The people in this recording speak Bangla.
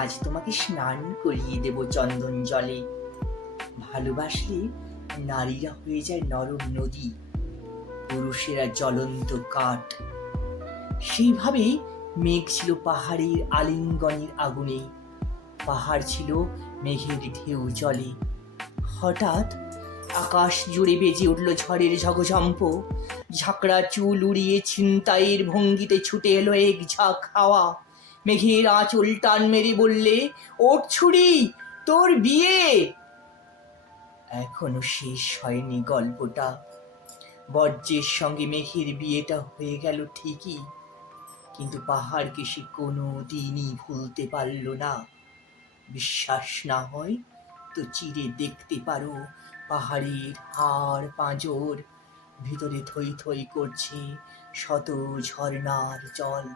আজ তোমাকে স্নান করিয়ে দেব চন্দন জলে ভালোবাসলে নারীরা হয়ে যায় নরম নদী পুরুষেরা জ্বলন্ত কাঠ সেইভাবেই মেঘ ছিল পাহাড়ের আলিঙ্গনের আগুনে পাহাড় ছিল মেঘের ঢেউ জলে হঠাৎ আকাশ জুড়ে বেজে উঠল ঝড়ের ঝগঝম্প ঝাঁকড়া চুল উড়িয়ে ছিনতাইয়ের ভঙ্গিতে ছুটে এলো এক ঝাঁক হাওয়া মেঘের আঁচল টান মেরে বললে ওর ছুরি তোর বিয়ে এখনো শেষ হয়নি গল্পটা বজ্রের সঙ্গে মেঘের বিয়েটা হয়ে গেল ঠিকই কিন্তু পাহাড়কে সে কোনো দিনই ভুলতে পারল না বিশ্বাস না হয় তো চিরে দেখতে পারো পাহাড়ের আর পাঁজর ভিতরে থই থই করছে শত ঝর্নার জল